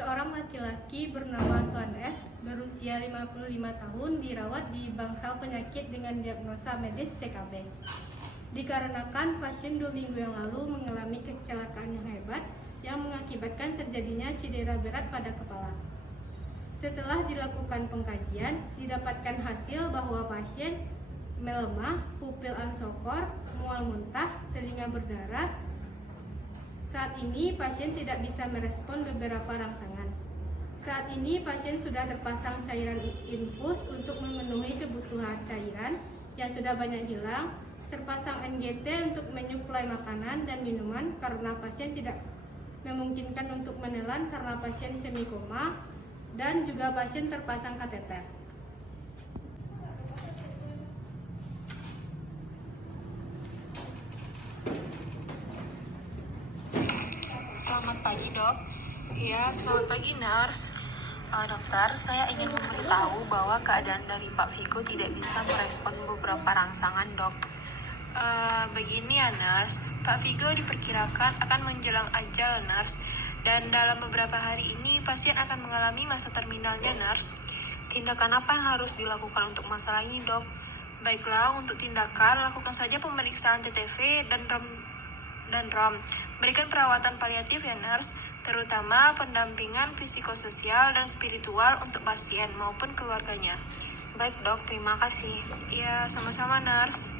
Seorang laki-laki bernama Tuan F berusia 55 tahun dirawat di bangsal penyakit dengan diagnosa medis CKB. Dikarenakan pasien 2 minggu yang lalu mengalami kecelakaan yang hebat yang mengakibatkan terjadinya cedera berat pada kepala. Setelah dilakukan pengkajian, didapatkan hasil bahwa pasien melemah, pupil ansokor, mual muntah, telinga berdarah. Saat ini pasien tidak bisa merespon beberapa rangsangan. Saat ini pasien sudah terpasang cairan infus untuk memenuhi kebutuhan cairan yang sudah banyak hilang, terpasang NGT untuk menyuplai makanan dan minuman karena pasien tidak memungkinkan untuk menelan karena pasien semi koma, dan juga pasien terpasang kateter. Selamat pagi dok. Ya, selamat pagi nurse. Dokter, saya ingin memberitahu bahwa keadaan dari Pak Vigo tidak bisa merespon beberapa rangsangan dok. Begini ya nurse, Pak Vigo diperkirakan akan menjelang ajal nurse, dan dalam beberapa hari ini pasien akan mengalami masa terminalnya nurse. Tindakan apa yang harus dilakukan untuk masalah ini dok? Baiklah, untuk tindakan lakukan saja pemeriksaan TTV dan ROM. Berikan perawatan paliatif ya nurse, terutama pendampingan psikososial dan spiritual untuk pasien maupun keluarganya. Baik dok, terima kasih. Ya, sama-sama nurse.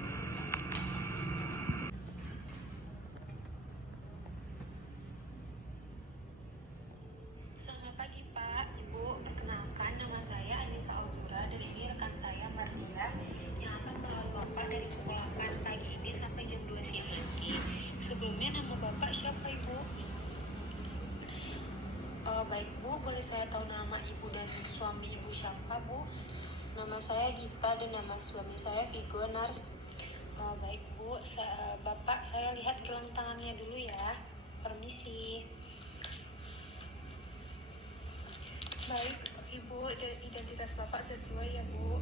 Selamat pagi Pak, Ibu. Perkenalkan, nama saya Anissa Alzura dan ini rekan saya Mardia yang akan merawat Bapak dari pukul 8 pagi ini sampai jam 2 siang nanti. Sebelumnya nama Bapak siapa Ibu? Baik Bu, boleh saya tahu nama Ibu dan suami Ibu siapa Bu? Nama saya Gita dan nama suami saya Vigo nurse. Baik Bu, Bapak saya lihat gelang tangannya dulu ya. Permisi. Baik, Ibu, identitas Bapak sesuai ya Bu.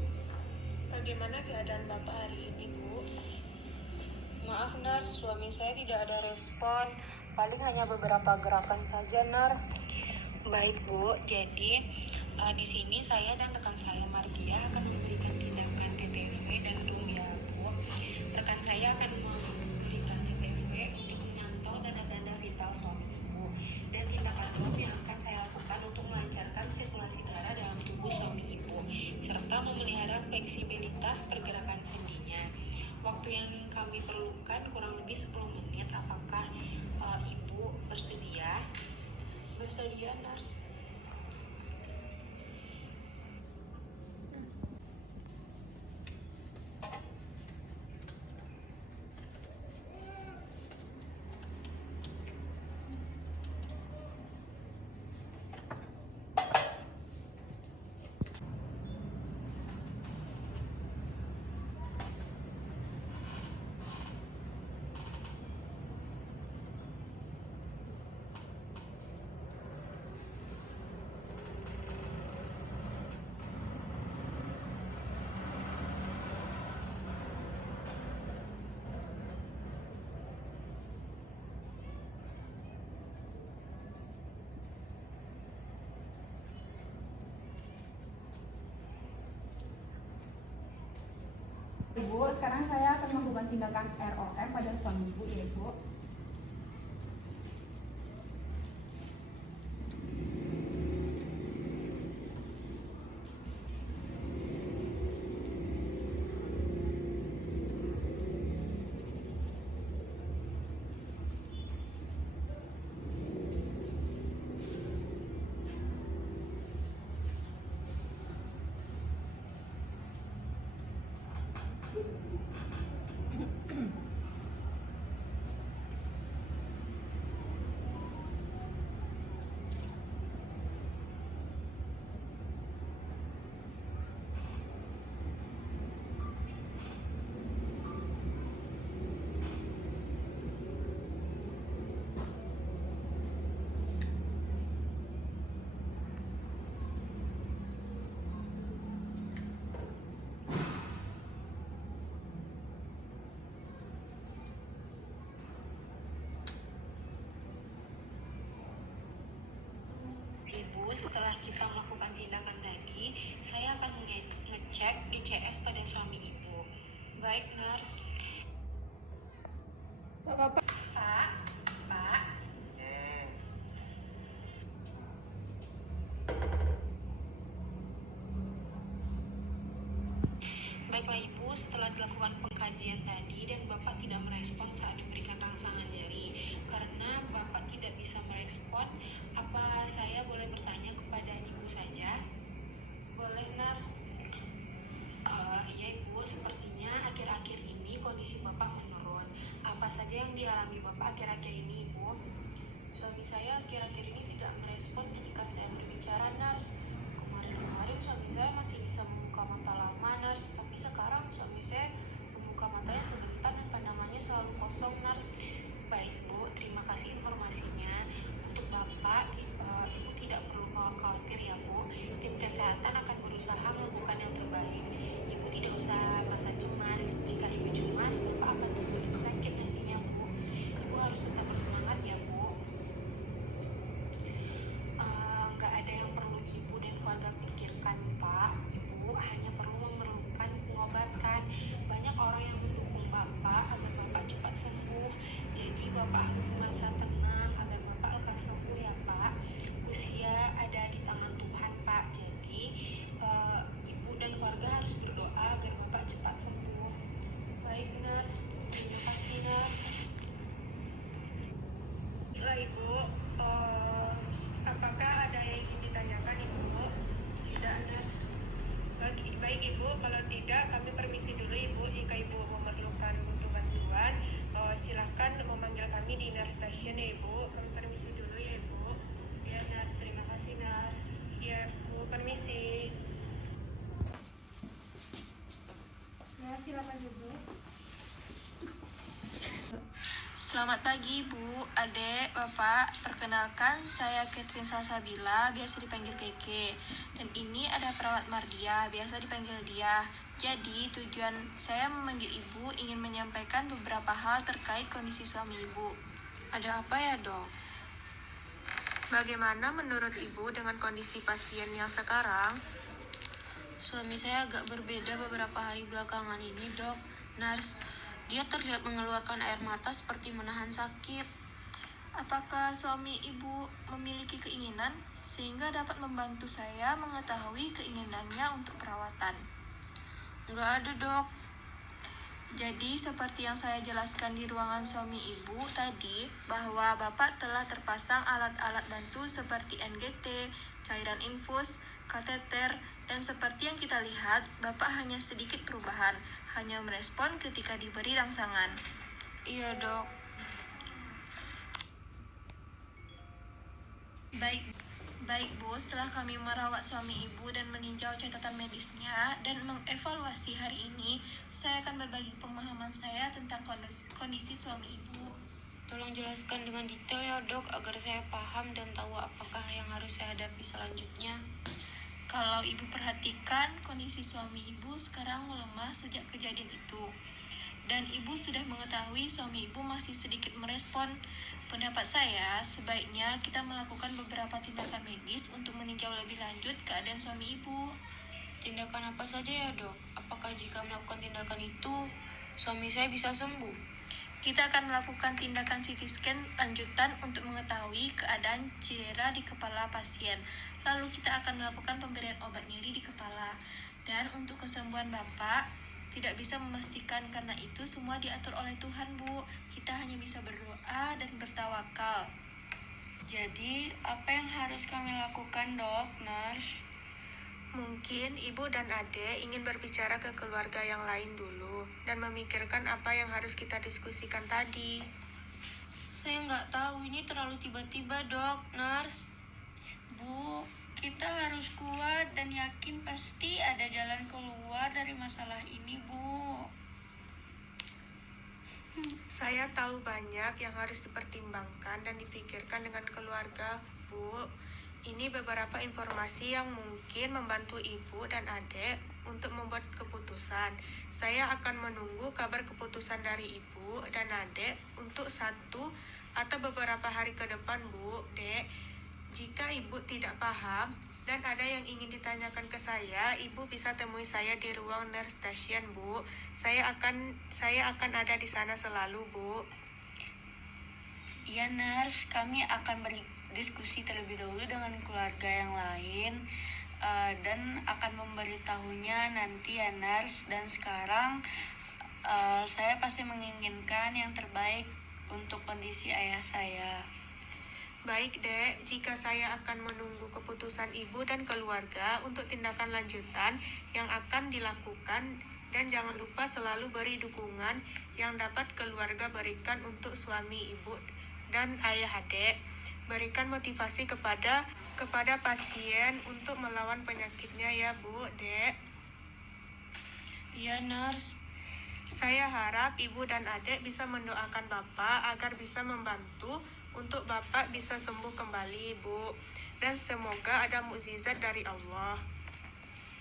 Bagaimana keadaan Bapak hari ini Bu? Maaf nurse, suami saya tidak ada respon. Paling hanya beberapa gerakan saja nurse. Baik Bu, jadi di sini saya dan rekan saya Mardia akan memberikan tindakan TTV dan RUM ya Bu. Rekan saya akan memberikan TTV untuk memantau tanda-tanda vital suami Ibu, dan tindakan RUM yang akan saya lakukan untuk melancarkan sirkulasi darah dalam tubuh suami Ibu, serta memelihara fleksibilitas pergerakan sendinya. Waktu yang kami perlukan kurang lebih 10 menit. Apakah Ibu bersedia? Bersedia nurse. Ibu, sekarang saya akan melakukan tindakan ROM pada suami Ibu ya Ibu. setelah kita melakukan tindakan tadi, saya akan ngecek DCS pada suami ibu. Baik, nurse. Bapak, Pak, Pak. Baiklah ibu, setelah dilakukan pengkajian tadi dan bapak tidak merespon saat diberikan rangsangan nyeri, karena bapak tidak bisa merespon, apa saya boleh bertanya kepada ibu saja? Boleh, nurse. Iya ibu, sepertinya akhir-akhir ini kondisi bapak menurun. Apa saja yang dialami bapak akhir-akhir ini ibu? Suami saya akhir-akhir ini tidak merespon ketika saya berbicara, nurse. Kemarin suami saya masih bisa membuka mata lama, nurse, tapi sekarang suami saya membuka matanya sebentar dan pandangannya selalu kosong, nurse. Baik bu, terima kasih informasinya. Untuk bapak, ibu tidak perlu khawatir ya bu. Tim kesehatan akan berusaha melakukan yang terbaik. Ibu tidak usah merasa cemas. Jika ibu cemas, bapak akan semakin sakit nantinya bu. Ibu harus tetap bersemangat ya bu. Nggak ada yang perlu ibu dan keluarga pikirkan pak. Ibu hanya perlu memerlukan pengobatan. Banyak orang yang mendukung bapak agar bapak cepat sembuh. Jadi bapak harus merasa tenang agar bapak lekas sembuh ya pak. Usia ada di tangan Tuhan pak. Jadi ibu dan keluarga harus berdoa agar bapak cepat sembuh. Baik nurse, terima kasih nurse. Baiklah ibu, apakah ada yang ingin ditanyakan ibu? Tidak nurse. Baik ibu, kalau tidak kami permisi dulu ibu. Jika ibu memerlukan butuh bantuan, silahkan memanggil kami di nurse station ya ibu. Kami permisi dulu ya ibu. Ya nurse, terima kasih nurse. Ya ibu, permisi. ya silakan duduk. Selamat pagi Bu, Adek, Bapak. Perkenalkan, saya Catherine Salsabila, biasa dipanggil Keke. Dan ini ada perawat Mardia, biasa dipanggil Dia. Jadi, tujuan saya memanggil Ibu ingin menyampaikan beberapa hal terkait kondisi suami Ibu. Ada apa ya, Dok? Bagaimana menurut Ibu dengan kondisi pasien yang sekarang? Suami saya agak berbeda beberapa hari belakangan ini, Dok. Nurse, dia terlihat mengeluarkan air mata seperti menahan sakit. Apakah suami ibu memiliki keinginan sehingga dapat membantu saya mengetahui keinginannya untuk perawatan? Nggak ada, Dok. Jadi seperti yang saya jelaskan di ruangan suami ibu tadi, bahwa Bapak telah terpasang alat-alat bantu seperti NGT, cairan infus, kateter, dan seperti yang kita lihat, Bapak hanya sedikit perubahan, hanya merespon ketika diberi rangsangan. Iya, Dok. Baik, Bu. Setelah kami merawat suami Ibu dan meninjau catatan medisnya dan mengevaluasi hari ini, saya akan berbagi pemahaman saya tentang kondisi suami Ibu. Tolong jelaskan dengan detail ya, Dok, agar saya paham dan tahu apakah yang harus saya hadapi selanjutnya. Kalau Ibu perhatikan, kondisi suami Ibu sekarang melemah sejak kejadian itu. Dan Ibu sudah mengetahui suami Ibu masih sedikit merespon. Pendapat saya, sebaiknya kita melakukan beberapa tindakan medis untuk meninjau lebih lanjut keadaan suami Ibu. Tindakan apa saja ya, Dok? Apakah jika melakukan tindakan itu, suami saya bisa sembuh? Kita akan melakukan tindakan CT scan lanjutan untuk mengetahui keadaan cedera di kepala pasien. Lalu kita akan melakukan pemberian obat nyeri di kepala. Dan untuk kesembuhan Bapak, tidak bisa memastikan karena itu semua diatur oleh Tuhan, Bu. Kita hanya bisa berdoa dan bertawakal. Jadi, apa yang harus kami lakukan, Dok, Nurse? Mungkin Ibu dan Ade ingin berbicara ke keluarga yang lain dulu dan memikirkan apa yang harus kita diskusikan tadi. Saya nggak tahu, ini terlalu tiba-tiba, Dok, Nurse. Bu, kita harus kuat dan yakin pasti ada jalan keluar dari masalah ini, Bu. Saya tahu banyak yang harus dipertimbangkan dan dipikirkan dengan keluarga, Bu. Ini beberapa informasi yang mungkin membantu Ibu dan Adik untuk membuat keputusan. Saya akan menunggu kabar keputusan dari Ibu dan Adik untuk 1 atau beberapa hari ke depan, Bu, Dek. Jika Ibu tidak paham dan ada yang ingin ditanyakan ke saya, Ibu bisa temui saya di ruang nurse station, Bu. Saya akan ada di sana selalu, Bu. Iya nurse, kami akan berdiskusi terlebih dahulu dengan keluarga yang lain dan akan memberitahunya nanti ya nurse. Dan sekarang saya pasti menginginkan yang terbaik untuk kondisi ayah saya. Baik, Dek. Jika saya akan menunggu keputusan Ibu dan keluarga untuk tindakan lanjutan yang akan dilakukan, dan jangan lupa selalu beri dukungan yang dapat keluarga berikan untuk suami Ibu dan ayah Dek. Berikan motivasi kepada pasien untuk melawan penyakitnya ya, Bu, Dek. Iya nurse. Saya harap Ibu dan Adek bisa mendoakan Bapak agar bisa membantu untuk Bapak bisa sembuh kembali, Bu. Dan semoga ada mukjizat dari Allah.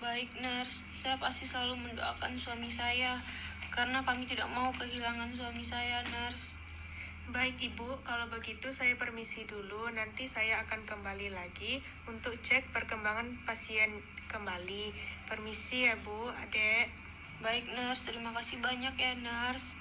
Baik nurse, saya pasti selalu mendoakan suami saya karena kami tidak mau kehilangan suami saya nurse. Baik Ibu, kalau begitu saya permisi dulu. Nanti saya akan kembali lagi untuk cek perkembangan pasien kembali. Permisi ya Bu, Adek. Baik nurse, terima kasih banyak ya nurse.